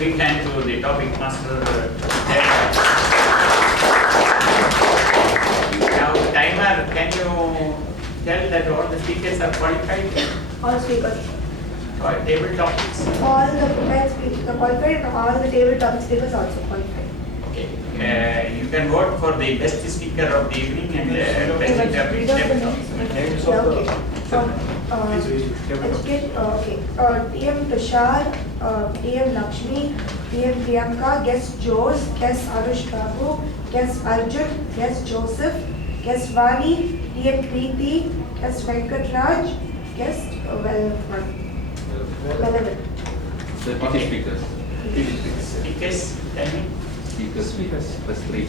quick hand to the topic master. Now, timer, can you tell that all the speakers are qualified? All speakers. Or table topics? All the prepared speakers are qualified and all the table topic speakers also qualified. Okay. You can vote for the best speaker of the evening and best topic. Names of okay. TM Tushar, TM Lakshmi, TM Priyanka, guest Jose, guest Arush Babu, guest Arjun, guest Joseph, guest Vani, TM Preeti, guest Venkat Raj, guest Relevant. The PT speakers. Speakers, tell me. Speakers, plus 3.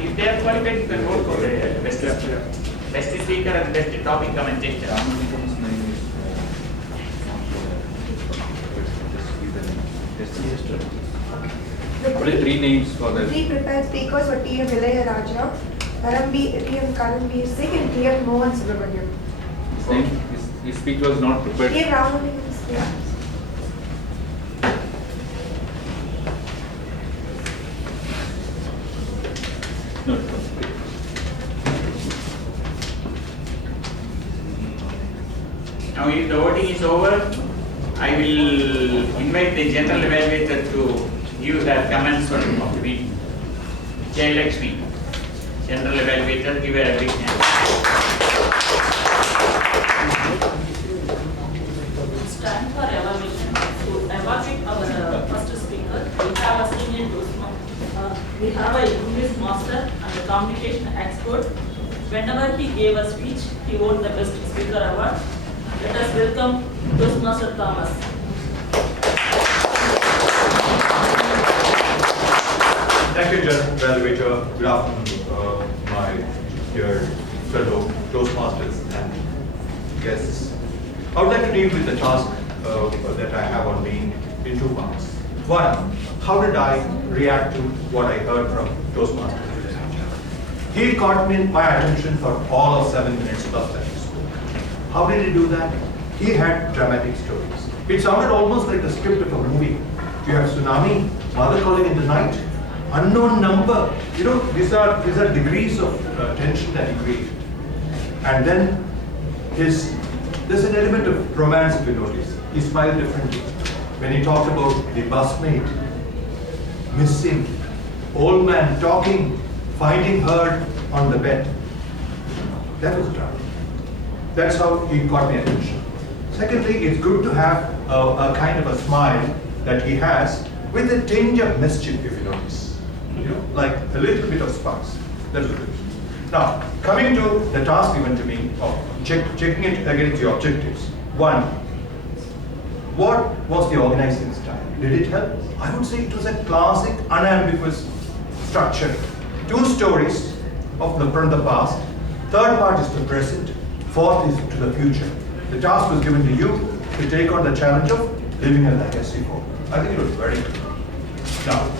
If they are qualified, you can vote for the best speaker and best topic commentator. Only 3 names for the 3 prepared speakers were TM Vilaya Raja, TM Karambir Singh and TM Mohan Subramaniam. His speech was not prepared. TM Raman yeah. No. Now, if the voting is over, I will invite the general evaluator to give their comments on the meeting. Jay Lakshmi, general evaluator, give a big hand. Stand for evaluation. To evaluate our first speaker, we have a senior we have a English master and a communication expert. Whenever he gave a speech, he won the best speaker award. Let us welcome Toastmaster Thomas. Thank you, General Evaluator. Good afternoon, my dear fellow Toastmasters and guests. I would like to deal with the task that I have on me in 2 parts. One, how did I react to what I heard from Toastmasters? He caught my attention for all of 7 minutes plus that he spoke. How did he do that? He had dramatic stories. It sounded almost like the script of a movie. You have tsunami, mother calling in the night, unknown number. You know, these are degrees of tension that he created. And then there's an element of romance, if you notice. He smiled differently. When he talked about the busmate, missing, old man talking, finding her on the bed. That was drama. That's how he caught my attention. Secondly, it's good to have a kind of a smile that he has with a tinge of mischief, if you notice. You know, like a little bit of sparks. That was good. Now, coming to the task given to me of checking it against the objectives. One, what was the organizing style? Did it help? I would say it was a classic, unambiguous structure. 2 stories from the past. 3rd part is the present. 4th is to the future. The task was given to you to take on the challenge of living a legacy forward. I think it was very good. Now,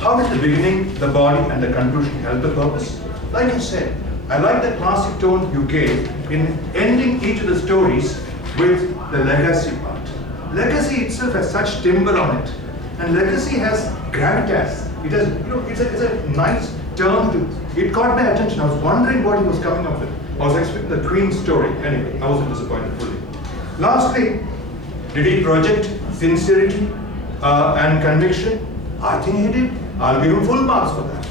how did the beginning, the body, and the conclusion help the purpose? Like I said, I like the classic tone you gave in ending each of the stories with the legacy part. Legacy itself has such timber on it, and legacy has gravitas. It has, you know, it's a nice term to. It caught my attention. I was wondering what he was coming up with. I was expecting the Queen story. Anyway, I wasn't disappointed fully. Lastly, did he project sincerity and conviction? I think he did. I'll give him full marks for that.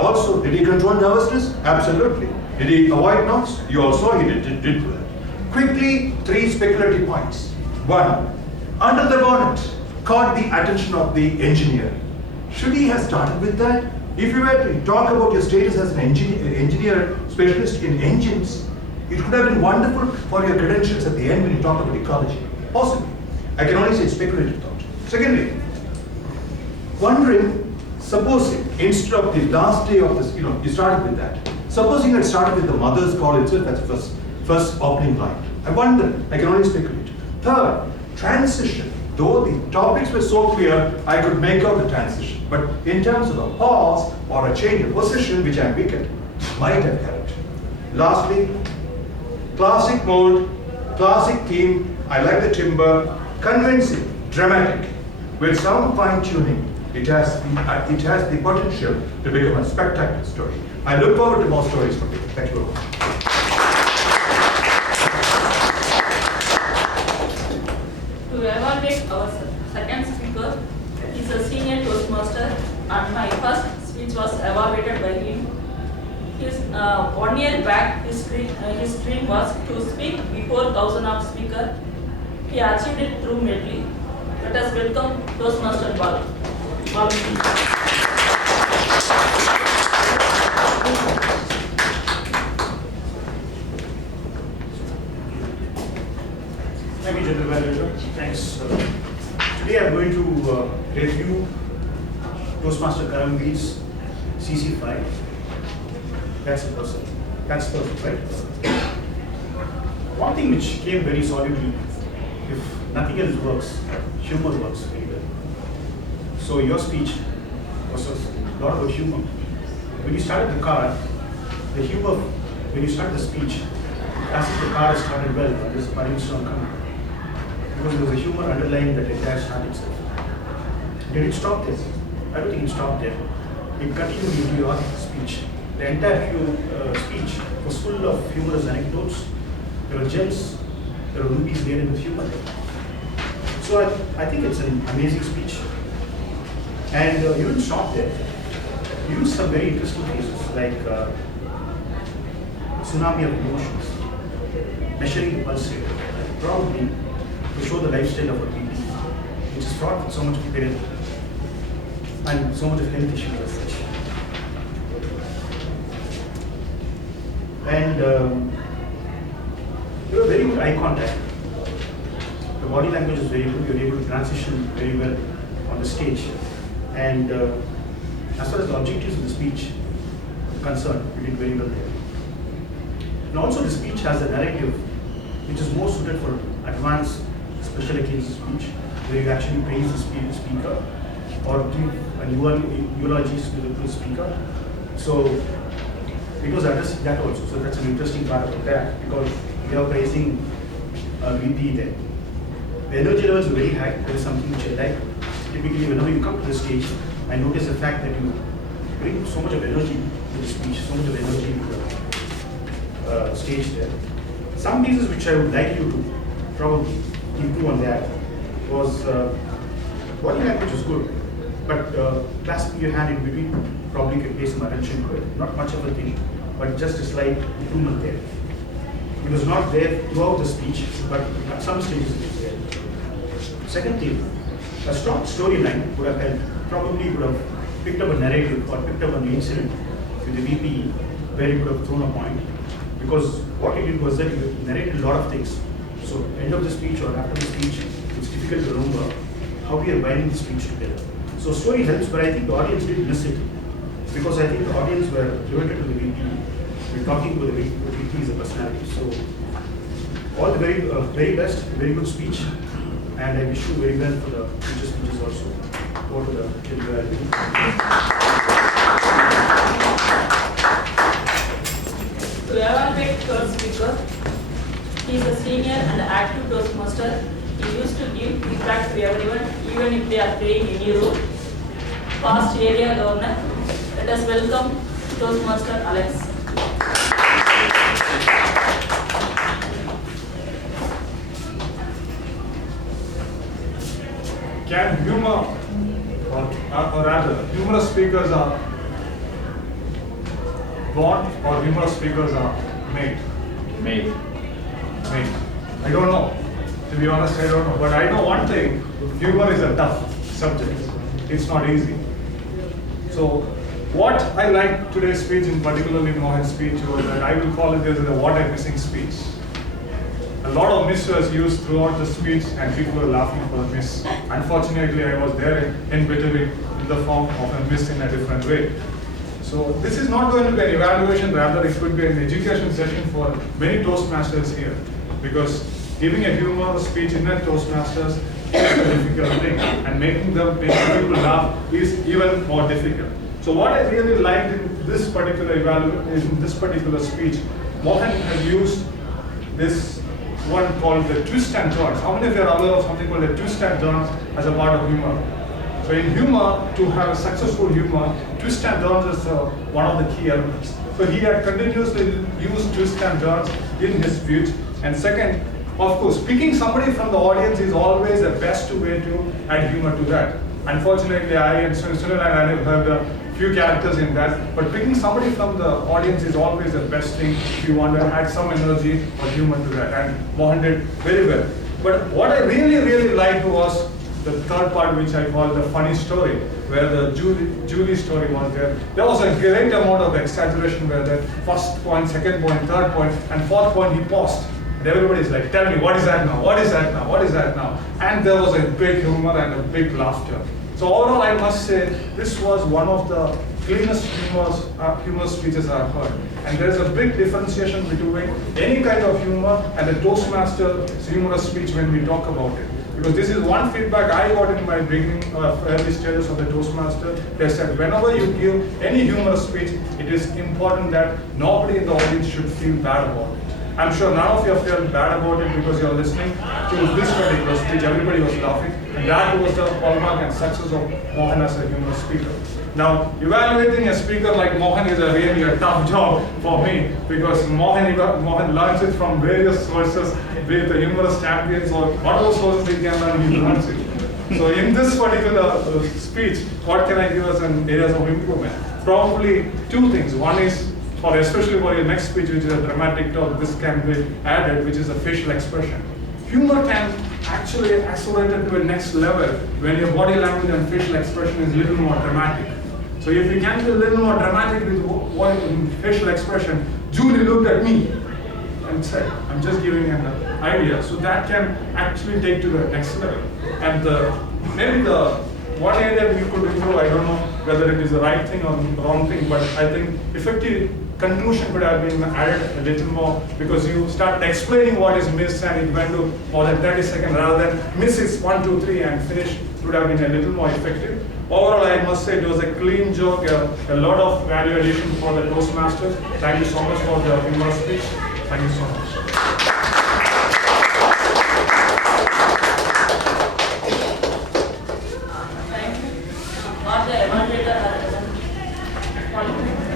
Also, did he control nervousness? Absolutely. Did he avoid knocks? You all saw he did that. Quickly, 3 speculative points. 1, under the bonnet, caught the attention of the engineer. Should he have started with that? If you were to talk about your status as an engineer specialist in engines, it could have been wonderful for your credentials at the end when you talk about ecology. Possibly. I can only say speculative thought. Secondly, wondering, supposing, instead of the last day of this, you started with that. Supposing it started with the mother's call itself as first opening line. I wonder, I can only speculate. Third, transition. Though the topics were so clear, I could make out the transition. But in terms of a pause or a change of position, which I'm weak at, might have helped. Lastly, classic mold, classic theme. I like the timber, convincing, dramatic, with some fine tuning. It has the potential to become a spectacular story. I look forward to more stories from you. Thank you very much. To evaluate our second speaker, he is a senior Toastmaster, and my first speech was evaluated by him. His 1 year back, his dream was to speak before thousands of speakers. He achieved it through Medley. Let us welcome Toastmaster Bal. Thank you, General Manager. Thanks. Today I'm going to review Toastmaster Karamveer's CC5. That's the person. That's perfect, right? One thing which came very solidly, if nothing else works, humor works very well. So your speech was a lot about humor. When you started the car, the humor, when you started the speech, as if the car has started well, and there's a punishment coming. Because there was a humor underlying that entire start itself. Did it stop there? I don't think it stopped there. It continued into your speech. The entire speech was full of humorous anecdotes. There were gems, there were rubies laden with humor. So I think it's an amazing speech. And you didn't stop there. You used some very interesting phrases like tsunami of emotions, measuring the pulse rate, probably to show the lifestyle of a people, which is fraught with so much of pain and so much of health issues as such. And you have very good eye contact. The body language is very good. You're able to transition very well on the stage. And as far as the objectives of the speech are concerned, you did very well there. And also the speech has a narrative which is more suited for advanced special occasions speech, where you actually praise the speaker or give an eulogies to the speaker. So it was addressed that also. So that's an interesting part of that, because we are praising VP there. The energy levels are very high. That is something which I like. Typically, whenever you come to the stage, I notice the fact that you bring so much of energy to the speech, so much of energy to the stage there. Some pieces which I would like you to probably improve on that was body language is good, but clasping your hand in between probably can pay some attention to it. Not much of a thing, but just a slight improvement there. It was not there throughout the speech, but at some stages it was there. Second thing, a strong storyline would have helped. Probably would have picked up a narrative or picked up an incident with the VP where you could have thrown a point. Because what he did was that he narrated a lot of things. So end of the speech or after the speech, it's difficult to remember how we are binding the speech together. So story helps, but I think the audience didn't miss it. Because I think the audience were devoted to the VP. We're talking to the VP as a personality. So all the very best, very good speech. And I wish you very well for the future speeches also. Go to the general. To evaluate third speaker, he is a senior and active Toastmaster. He used to give feedback to everyone, even if they are playing any role. Past area governor, let us welcome Toastmaster Alex. Can humor, or rather, humorous speakers are born or humorous speakers are made? Made. Made. I don't know. To be honest, I don't know. But I know one thing, humor is a tough subject. It's not easy. So what I like today's speech, in particularly Mohan's speech, was that I will call it as a what I'm missing speech. A lot of miss was used throughout the speech and people were laughing for the miss. Unfortunately, I was there in between in the form of a miss in a different way. So this is not going to be an evaluation, rather it could be an education session for many Toastmasters here. Because giving a humorous speech in a Toastmasters is a difficult thing, and making people laugh is even more difficult. So what I really liked in this particular speech, Mohan has used this one called the twist and turns. How many of you are aware of something called the twist and turns as a part of humor? So in humor, to have a successful humor, twist and turns is one of the key elements. So he had continuously used twist and turns in his speech. And second, of course, picking somebody from the audience is always the best way to add humor to that. Unfortunately, I and Sunil and I have a few characters in that, but picking somebody from the audience is always the best thing if you want to add some energy or humor to that. And Mohan did very well. But what I really liked was the third part, which I call the funny story, where the Julie story was there. There was a great amount of exaggeration where the first point, second point, third point, and fourth point he paused. And everybody's like, tell me, what is that now? What is that now? What is that now? And there was a big humor and a big laughter. So overall, I must say, this was one of the cleanest humor speeches I've heard. And there's a big differentiation between any kind of humor and a Toastmaster humorous speech when we talk about it. Because this is one feedback I got in my beginning, early stages of the Toastmaster. They said, whenever you give any humorous speech, it is important that nobody in the audience should feel bad about it. I'm sure none of you feel bad about it because you're listening to this particular speech. Everybody was laughing. And that was the hallmark and success of Mohan as a humorous speaker. Now, evaluating a speaker like Mohan is really a tough job for me because Mohan learns it from various sources, be it the humorous champions or whatever sources he can learn, he learns it. So in this particular speech, what can I give as an areas of improvement? Probably two things. One is, especially for your next speech, which is a dramatic talk, this can be added, which is a facial expression. Humor can actually accelerate it to a next level when your body language and facial expression is a little more dramatic. So if you can be a little more dramatic with facial expression, Julie looked at me and said, I'm just giving an idea. So that can actually take to the next level. And maybe the one area we could improve, I don't know whether it is the right thing or the wrong thing, but I think effective conclusion could have been added a little more because you started explaining what is missed and it went to more than 30 seconds rather than miss is 1, 2, 3 and finish would have been a little more effective. Overall, I must say it was a clean joke, a lot of value addition for the Toastmasters. Thank you so much for the humorous speech. Thank you so much.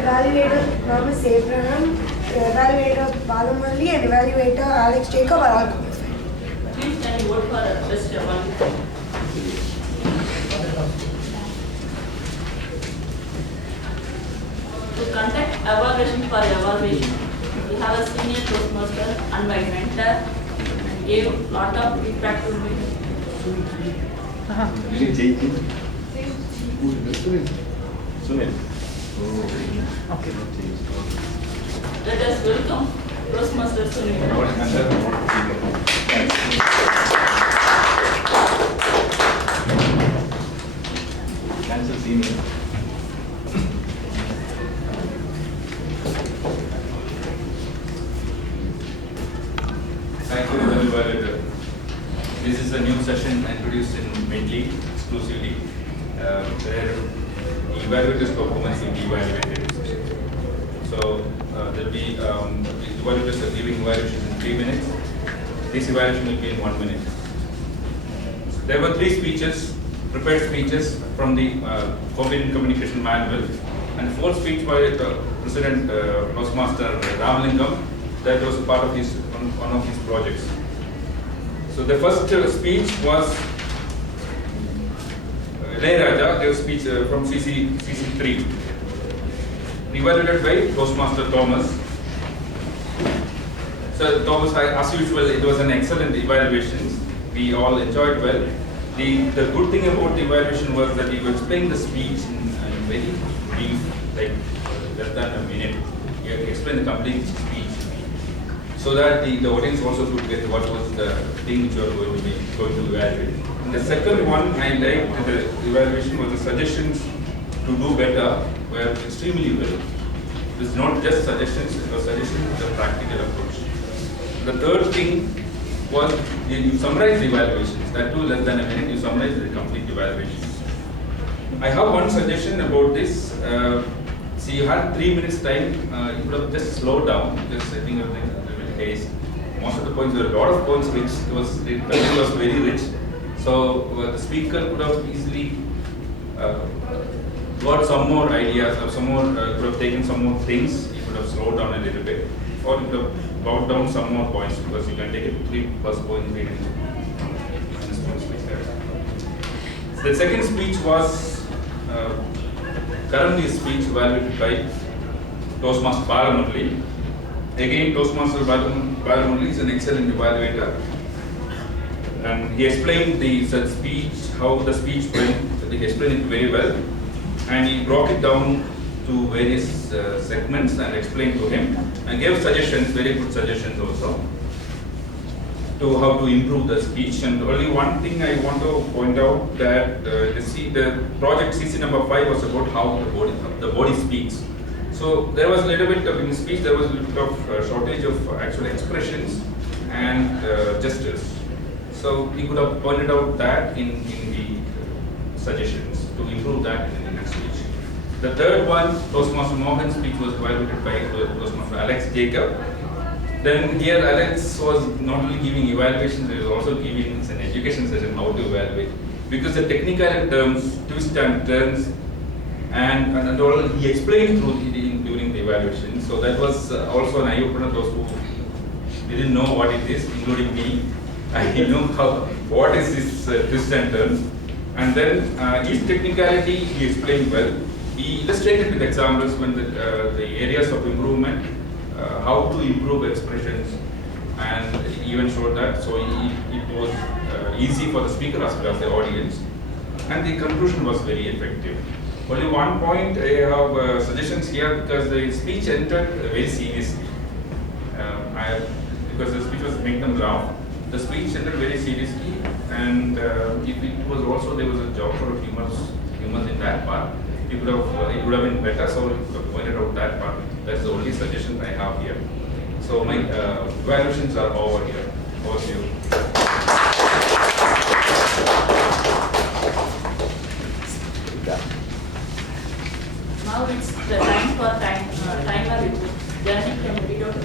Evaluator Thomas Abraham, evaluator Balamalli, and evaluator Alex Jacob are all qualified. Please can you vote for best evaluator? To conduct evaluation for evaluation, we have a senior Toastmaster and my mentor gave lot of feedback to me. Sunil. Okay. Let us welcome Toastmaster Sunil. Cancel senior. Thank you, Evaluator. This is a new session introduced in Medley exclusively, where the evaluator's performance will be evaluated. So there will be the evaluators are giving evaluations in 3 minutes. This evaluation will be in 1 minute. There were 3 speeches, prepared speeches from the COVID communication manual, and 4th speech by President Toastmaster Ramalingam. That was part of one of his projects. So the first speech was Raja gave a speech from CC3, evaluated by Toastmaster Thomas. So Thomas, as usual, it was an excellent evaluation. We all enjoyed well. The good thing about the evaluation was that you explained the speech in very brief, like less than a minute. You explained the complete speech, so that the audience also could get what was the thing which you are going to evaluate. And the second one I liked the evaluation was the suggestions to do better were extremely well. It was not just suggestions, it was suggestions with a practical approach. The third thing was you summarize the evaluations, that too less than a minute, you summarize the complete evaluations. I have one suggestion about this. See, you had 3 minutes time, you could have just slowed down, just setting everything a little bit haste, most of the points, there were a lot of points which the content was very rich. So the speaker could have easily got some more ideas or some more, could have taken some more things. He could have slowed down a little bit, or he could have brought down some more points, because you can take it 3+ points reading. The second speech was Karamdi's speech evaluated by Toastmaster Balamurli. Again, Toastmaster Balamurli is an excellent evaluator. And he explained the speech, how the speech went. He explained it very well. And he broke it down to various segments and explained to him. And gave suggestions, very good suggestions also, to how to improve the speech. And only one thing I want to point out, that the project CC number 5 was about how the body speaks. So there was a little bit of, in the speech, there was a little bit of shortage of actual expressions and gestures. So we could have pointed out that in the suggestions to improve that in the next speech. The third one, Toastmaster Mohan's speech, was evaluated by Toastmaster Alex Jacob. Then here Alex was not only giving evaluations, he was also giving an education session how to evaluate. Because the technical terms, twists and turns, and all, he explained during the evaluation. So that was also an eye-opener to those who didn't know what it is, including me. I didn't know what is this twist and turn. And then each technicality he explained well. He illustrated with examples when the areas of improvement, how to improve expressions, and even showed that. So it was easy for the speaker as well as the audience. And the conclusion was very effective. Only one point I have suggestions here, because the speech entered very seriously. Because the speech was making them laugh. The speech entered very seriously, and it was also, there was a job for humors in that part. It would have been better, so it could have pointed out that part. That's the only suggestion I have here. So my evaluations are over here. Over to you. Now it's the time for timer report. Janani, can you read out?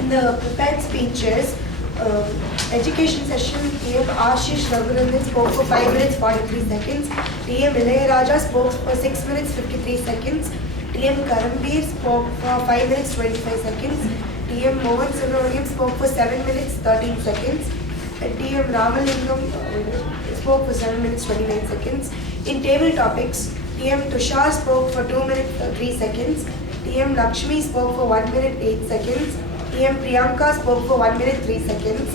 In the prepared speeches, education session, TM Ashish Raghurandan spoke for 5 minutes 43 seconds. TM Ilayaraja spoke for 6 minutes 53 seconds. TM Karambir spoke for 5 minutes 25 seconds. TM Mohan Subramaniam spoke for 7 minutes 13 seconds. And TM Ramalingam spoke for 7 minutes 29 seconds. In table topics, TM Tushar spoke for 2 minutes 3 seconds. TM Lakshmi spoke for 1 minute 8 seconds. TM Priyanka spoke for 1 minute 3 seconds.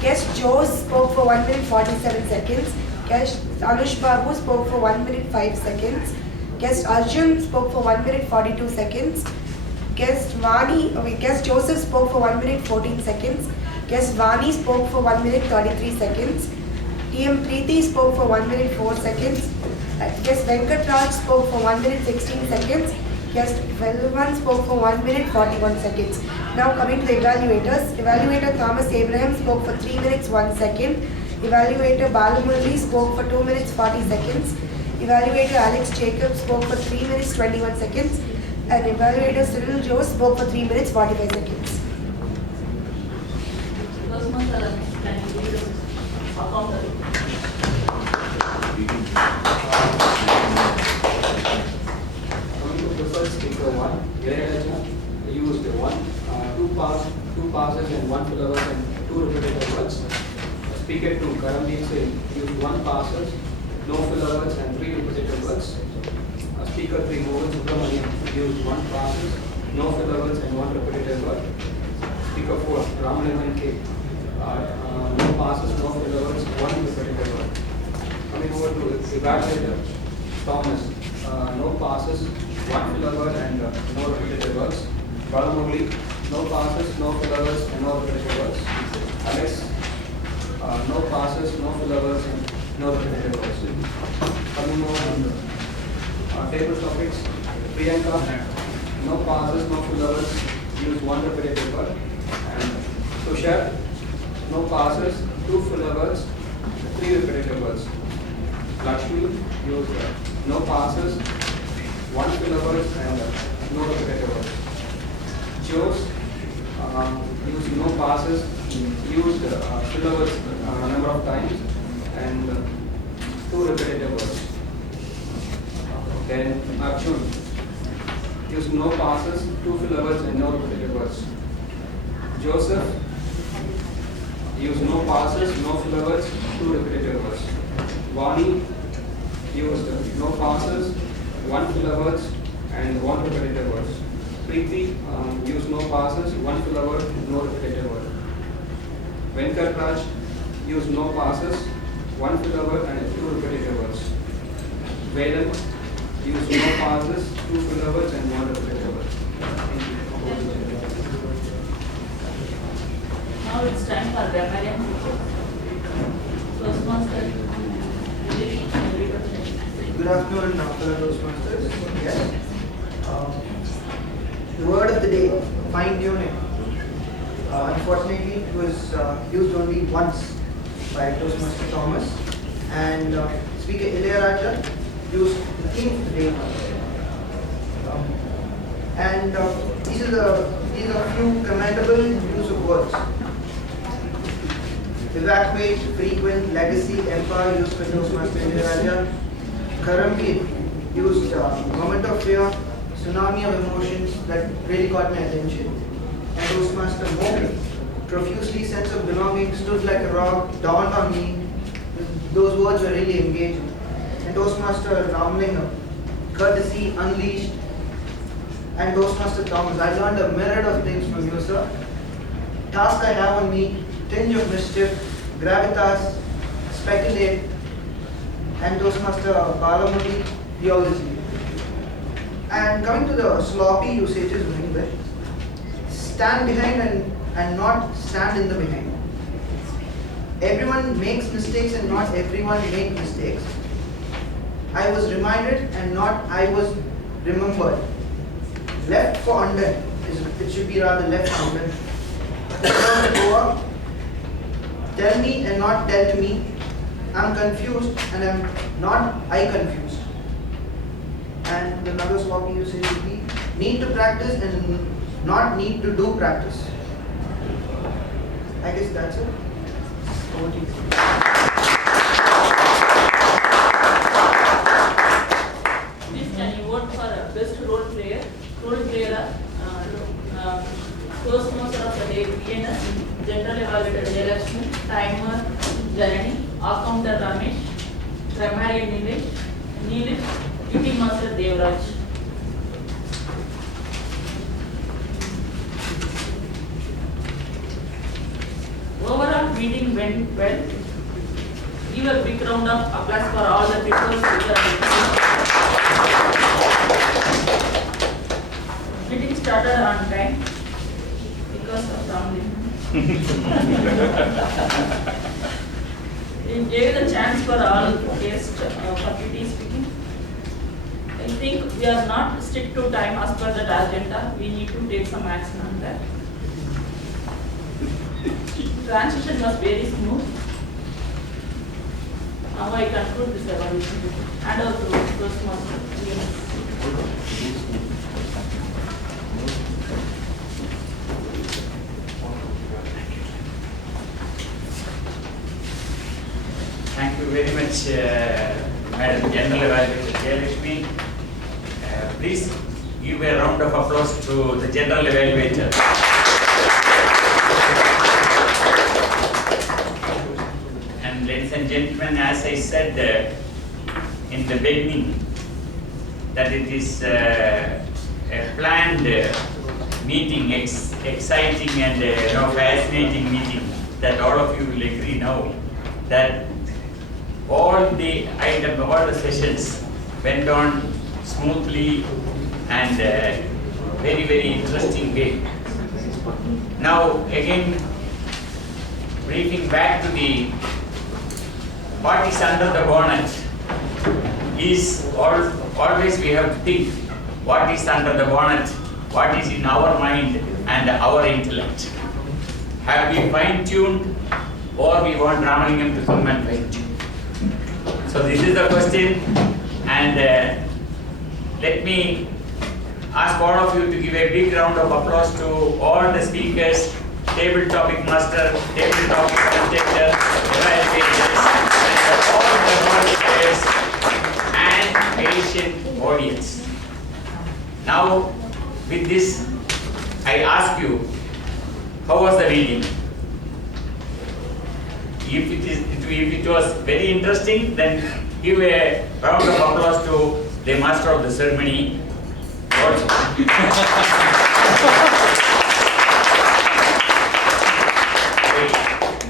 Guest Jose spoke for 1 minute 47 seconds. Guest Anush Babu spoke for 1 minute 5 seconds. Guest Arjun spoke for 1 minute 42 seconds. Guest Joseph spoke for 1 minute 14 seconds. Guest Vani spoke for 1 minute 33 seconds. TM Preeti spoke for 1 minute 4 seconds. Guest Venkatraj spoke for 1 minute 16 seconds. Guest Velvan spoke for 1 minute 41 seconds. Now coming to the evaluators. Evaluator Thomas Abraham spoke for 3 minutes 1 second. Evaluator Balamurli spoke for 2 minutes 40 seconds. Evaluator Alex Jacob spoke for 3 minutes 21 seconds. And evaluator Cyril Joe spoke for 3 minutes 45 seconds. Toastmaster, can you read out the Coming to the first speaker one, Ilayaraja used two passes and 1 filler and 2 repetitive words. Speaker 2, Karamdeep Singh, used 1 passes, no filler words and 3 repetitive words. Speaker 3, Mohan Subramaniam, used 1 passes, no filler words and 1 repetitive word. Speaker 4, Ramalingam K, no passes, no filler words, 1 repetitive word. Coming over to evaluator Thomas, no passes, 1 filler word and no repetitive words. Balamurli, no passes, no filler words and no repetitive words. Alex, no passes, no filler words and no repetitive words. Coming over to table topics, Priyanka, no passes, no filler words, use 1 repetitive word. And Tushar, no passes, 2 filler words, 3 repetitive words. Lakshmi, use no passes, 1 filler words and no repetitive words. Jose, used no passes, used filler words number of times, and 2 repetitive words. Then Arjun used no passes, 2 filler words, and no repetitive words. Joseph used no passes, no filler words, 2 repetitive words. Vani used no passes, 1 filler words, and 1 repetitive words. Preeti used no passes, 1 filler word, no repetitive word. Venkatraj used no passes, 1 filler word, and 2 repetitive words. Vedan used no passes, 2 filler words, and 1 repetitive word. Thank you. Now it's time for grammarian. Toastmaster. Good afternoon, fellow Toastmasters. Yes. The word of the day, fine-tuning. Unfortunately, it was used only once by Toastmaster Thomas, and Speaker Ilayaraja used the theme of the day. These are a few commendable use of words. Evacuate, frequent, legacy, empire used by Toastmaster Ilayaraja. Karambir used moment of fear, tsunami of emotions that really caught my attention. And Toastmaster Mogi, profusely sense of belonging, stood like a rock, dawned on me. Those words were really engaging. And Toastmaster Ramlingam, courtesy, unleashed. And Toastmaster Thomas, I learned a myriad of things from you, sir. Task I have on me, tinge of mischief, gravitas, speculate. And Toastmaster Balamudi, theology. And coming to the sloppy usages of English, stand behind and not stand in the behind. Everyone makes mistakes and not everyone makes mistakes. I was reminded and not I was remembered. Left for undone, it should be rather left undone. Tell me and not tell to me. I'm confused and I'm not I confused. And another sloppy usage would be need to practice and not need to do practice. I guess that's it. Over to you. Please can you vote for best role player? Toastmaster of the day, PNS, General Evaluator Jayalakshmi, Timer, Janani, Accountant Ramesh, Grammarian Neelish, Duty Master Devraj. Overall meeting went well. Give a big round of applause for all the people who are meeting started on time because of Ramlin. It gave the chance for all guests for PT speaking. I think we are not strict to time as per that agenda. We need to take some action on that. Transition was very smooth. Now I conclude this evaluation. Hand over to Toastmaster. Thank you very much, Madam General Evaluator Jayalakshmi. Please give a round of applause to the General Evaluator. And ladies and gentlemen, as I said in the beginning, that it is a planned meeting, exciting and fascinating meeting, that all of you will agree now that all the items, all the sessions went on smoothly and very, very interesting way. Now again, briefing back to the what is under the bonnet is always we have to think what is under the bonnet, what is in our mind and our intellect. Have we fine-tuned or we want Ramalingam to come and fine-tune? So this is the question, and let me ask all of you to give a big round of applause to all the speakers, table topic master, table topic instructor, evaluators, and all the volunteers and patient audience. Now, with this, I ask you, how was the reading? If it was very interesting, then give a round of applause to the master of the ceremony.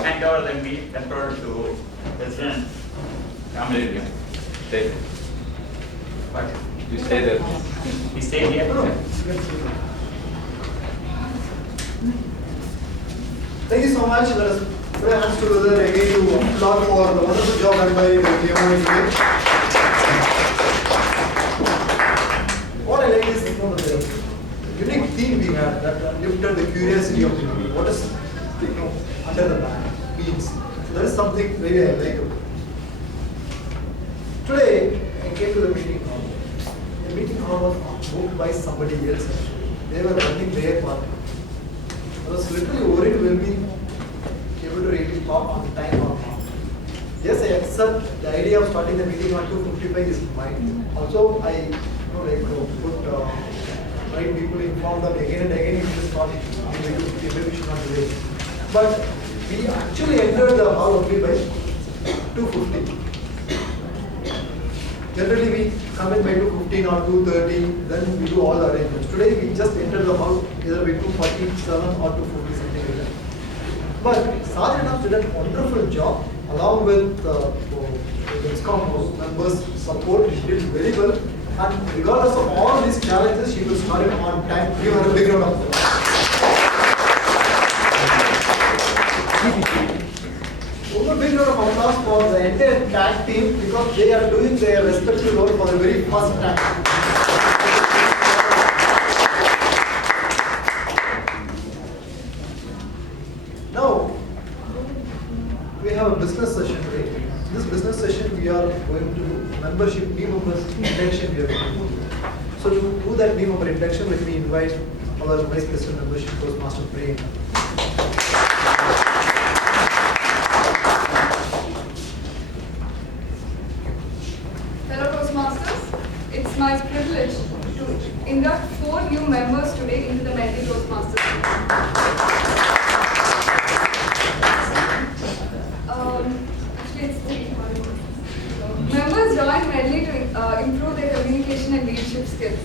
Hand over the control to President Kamil. What? You stay there. He stayed here? Thank you so much. Let us put our hands together again to applaud for the wonderful job done by the today. What I like is the unique theme we had that lifted the curiosity of the people. What is under the band means. So that is something really I like about it. Today I came to the meeting hall. The meeting hall was booked by somebody else actually. They were running their part. I was literally worried will be able to really talk on time or not. Yes, I accept the idea of starting the meeting on 2:55 is mine. Also, I put right people inform them again and again if this not maybe we should not delay. But we actually entered the hall only by 2:50. Generally we come in by 2:15 or 2:30, then we do all the arrangements. Today we just entered the hall either by 2:47 or 2:40, something like that. But Sergeant did a wonderful job along with the ISCOM members' support. She did very well, and regardless of all these challenges, she was started on time. Give her a big round of applause. A big round of applause for the entire tag team because they are doing their respective role for the very first time. Now, we have a business session today. In this business session, we are going to do membership, new members induction. We are going to do. So to do that new member induction, let me invite our Vice President Membership Toastmaster Prem. Fellow Toastmasters, it's my privilege to induct 4 new members today into the Medley Toastmasters. Actually, it's 3. Members join Medley to improve their communication and leadership skills.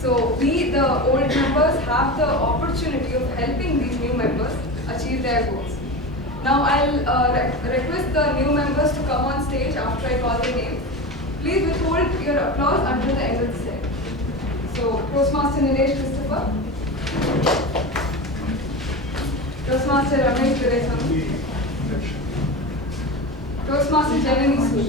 So we, the old members, have the opportunity of helping these new members achieve their goals. Now I'll request the new members to come on stage after I call their name. Please withhold your applause until the end of the set. So, Toastmaster Nilesh Christopher, Toastmaster Ramesh Duresam, Toastmaster Janani Su,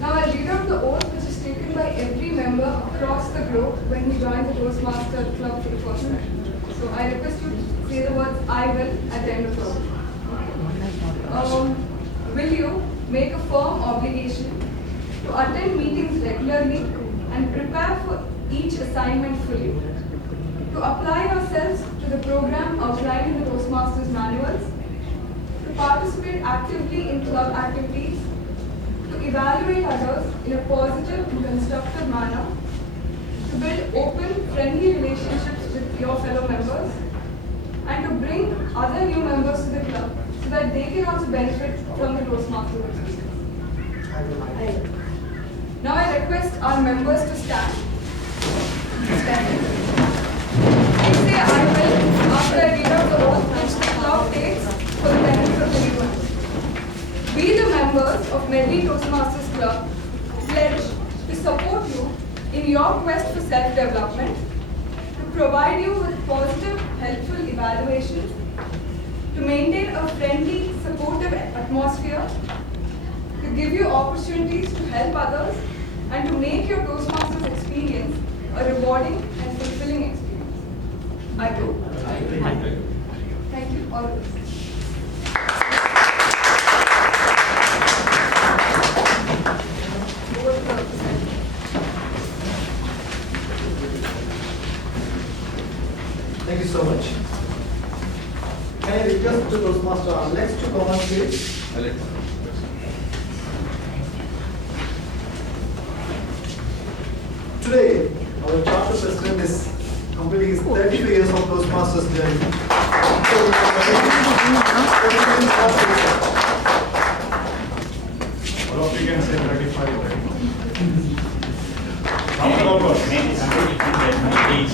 Now I'll read out the oath which is taken by every member across the globe when he joins the Toastmaster Club for the first time. So I request you to say the words "I will" at the end of the oath. Will you make a firm obligation to attend meetings regularly and prepare for each assignment fully, to apply yourselves to the program outlined in the Toastmasters manuals, to participate actively in club activities, to evaluate others in a positive and constructive manner, to build open, friendly relationships with your fellow members, and to bring other new members to the club so that they can also benefit from the Toastmasters experience. Now I request our members to stand. Stand. Please say "I will" after I read out the oath which the club takes for the benefit of everyone. We, the members of Medley Toastmasters Club, pledge to support you in your quest for self-development, to provide you with positive, helpful evaluations, to maintain a friendly, supportive atmosphere, to give you opportunities to help others, and to make your Toastmasters experience a rewarding and fulfilling experience. I do. Thank you. All of us. Thank you so much. Can I request to Toastmaster Alex to come on stage? Alex. Today, our charter president is completing his 32 years of Toastmasters journey. All of you can say 35, right? Maybe somebody can get my age.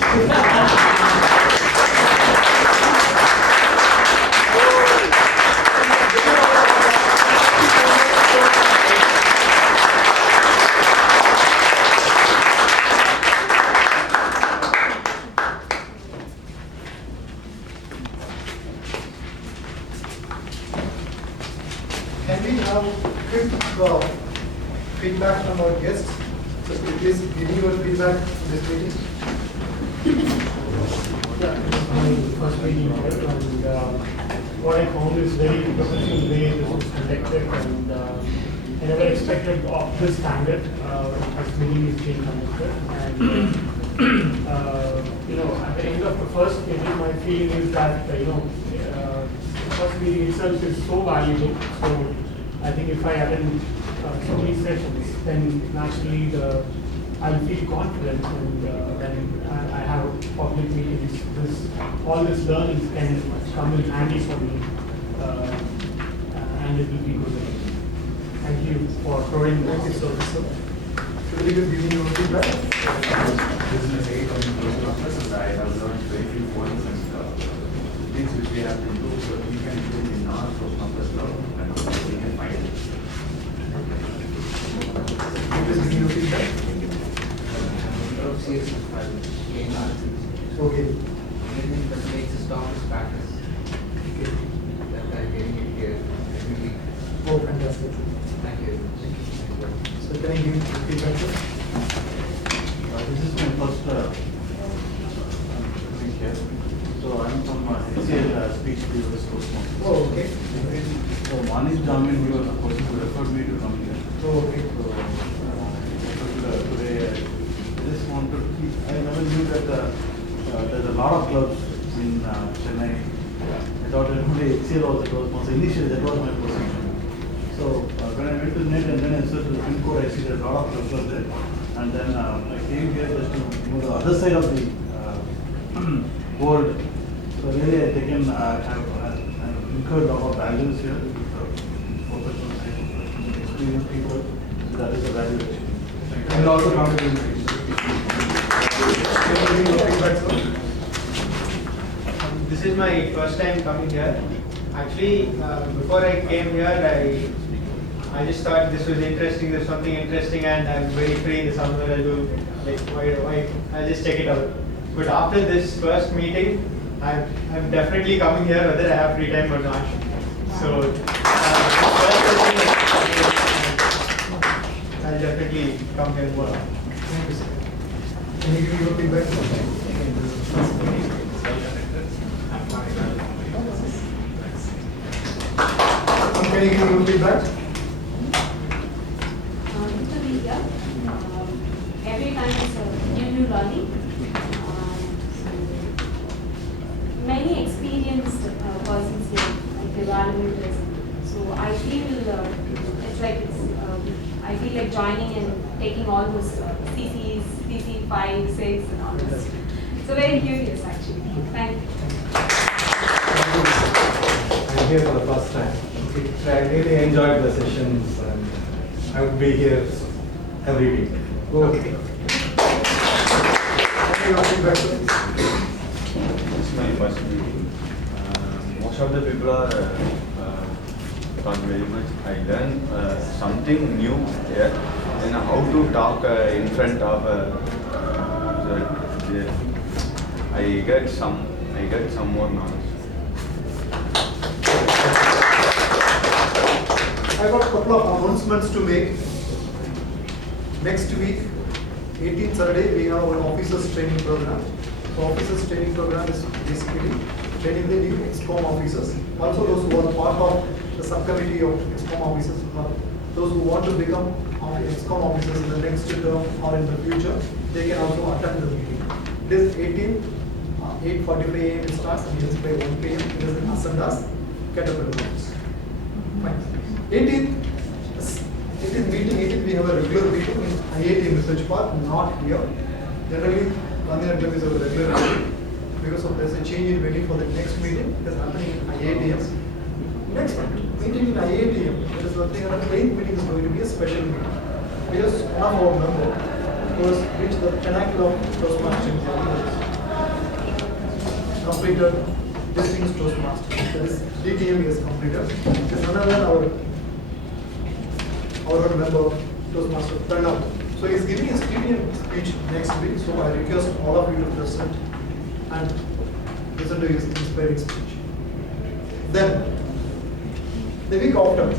Can we have quick feedback from our guests? So please give me your feedback on this meeting. Yeah, it was my first meeting here, and what I found is very professional way this was conducted, and I never expected of this standard as meeting is being conducted. And at the end of the first meeting, my feeling is that the first meeting itself is so valuable. So I think if I attend so many sessions, then naturally I'll feel confident, and then I have public meetings. All this learning can come in handy for me, and it will be good. Thank you for providing that. Thank you so much, sir. Should we just give me your feedback? Business 8 on Toastmasters, and I have learned very few points and things which we have to do, so we can improve in our Toastmasters club and we can find it. Please give me your feedback. Okay. Anything that makes a strongest practice. Okay. That I'm getting it here every week. Oh, fantastic. Thank you. So can I give you feedback, sir? This is my first coming here. So I'm from HCL Speech Bureau's Toastmasters. Oh, okay. So Manish Jamin, he was the person who referred me to come here. Oh, okay. So today I just wanted to keep, I never knew that there's a lot of clubs in Chennai. I thought everybody HCL was the Toastmaster. Initially that was my perception. So when I went to net and then I searched the pin code, I see there's a lot of clubs there. And then I came here just to know the other side of the world. So really I taken, I've incurred a lot of values here with professional experienced people. So that is a value. And also contributing. This is my first time coming here. Actually, before I came here, I just thought this was interesting. There's something interesting, and I'm very free in the summer. I'll do why I'll just check it out. But after this first meeting, I'm definitely coming here whether I have free time or not. So I'll definitely come here more. Thank you, sir. Can you give me your feedback? Can you give me your feedback? To be here, every time it's a new learning. Many experienced persons here, like evaluators. So I feel I feel like joining and taking all those CCs, CC 5, 6 and all this. So very curious actually. Thank you. I'm here for the first time. So I really enjoyed the sessions and I would be here every week. Okay. This is my first meeting. Most of the people are talk very much. I learned something new here and how to talk in front of I get some more knowledge. I got a couple of announcements to make. Next week, 18th Saturday, we have our officers training program. So officers training program is basically training the new EXCOM officers. Also those who are part of the subcommittee of EXCOM officers, or those who want to become EXCOM officers in the next term or in the future, they can also attend the meeting. It is 18th, 8:45 a.m. it starts and ends by 1 p.m. It is in Asandas, Caterpillar Office. Fine. 18th meeting, 18th we have a regular meeting in IIT Research Park, not here. Generally, Gandhi Club is a regular meeting. Because of there's a change in meeting for the next meeting, it is happening in IITM. Next meeting in IITM, there is nothing, and the 8th meeting is going to be a special meeting. Because one of our members was reached the pinnacle of Toastmasters journey, completed Distinguished Toastmaster. That is DTM is completed. There's another our member Toastmaster Pranav. So he is giving his DTM speech next week. So I request all of you to present and listen to his inspiring speech. Then, the week after,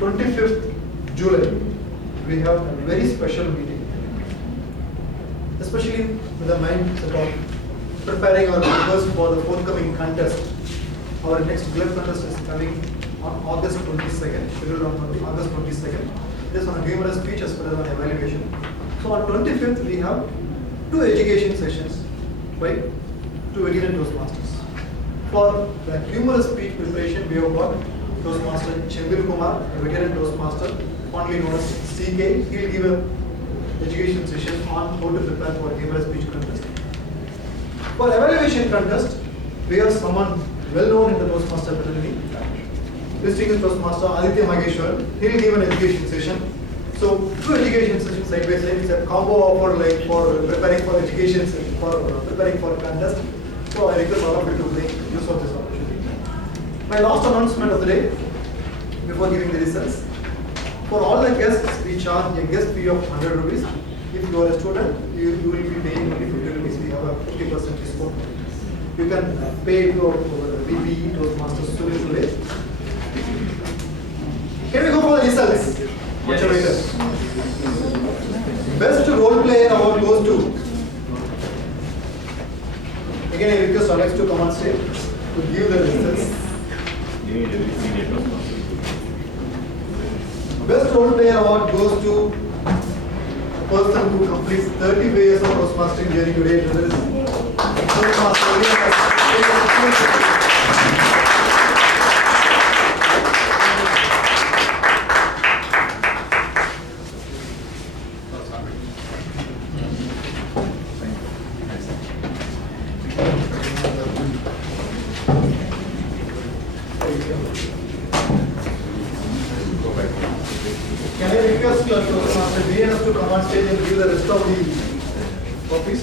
25th July, we have a very special meeting, especially with the mindset of preparing our members for the forthcoming contest. Our next glove contest is coming on August 22nd, scheduled on August 22nd. It is on a humorous speech as well as on evaluation. So on 25th, we have 2 education sessions by 2 veteran Toastmasters. For the humorous speech preparation, we have got Toastmaster Chenbil Kumar, a veteran Toastmaster, fondly known as CK. He will give an education session on how to prepare for humorous speech contest. For evaluation contest, we have someone well known in the Toastmaster fraternity, Distinguished Toastmaster Aditya Mageshwar. He will give an education session. So 2 education sessions side by side. It's a combo offer like for preparing for education, for preparing for contest. So I request all of you to make use of this opportunity. My last announcement of the day, before giving the results. For all the guests, we charge a guest fee of 100 rupees. If you are a student, you will be paying only 50 rupees. We have a 50% discount. You can pay to our VPE, Toastmasters Sunil. Can we go for the results? Much later. Best role player award goes to. Again, I request Alex to come on stage to give the results. Best role player award goes to a person who completes 30 years of Toastmastering journey today. That is Toastmaster. Can I request Toastmaster DNS to come on stage and give the rest of the copies?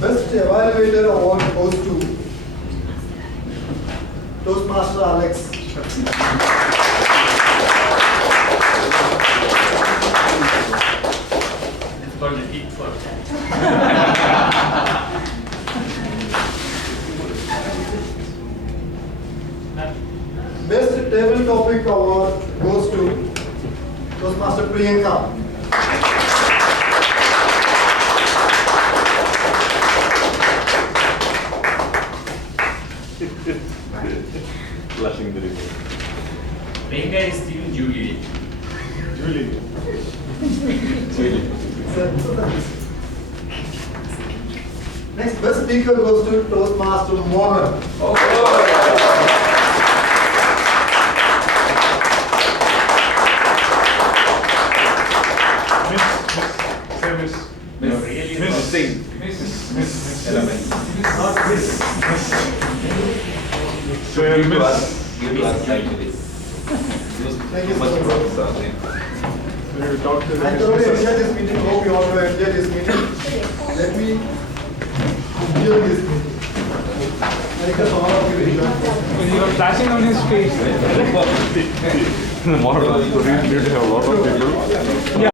Best Evaluator Award goes to Toastmaster Alex. It's called the deep for Best Table Topic Award goes to Toastmaster Priyanka. Flushing the river. Priyanka is still Julie. Next, best speaker goes to Toastmaster Mohan. Not miss. Thank you so much. I thoroughly enjoyed this meeting. Hope you all will enjoy this meeting. Let me enjoy this meeting. I request all of you to enjoy. You are flashing on his face. Model, so we need to have a lot of people.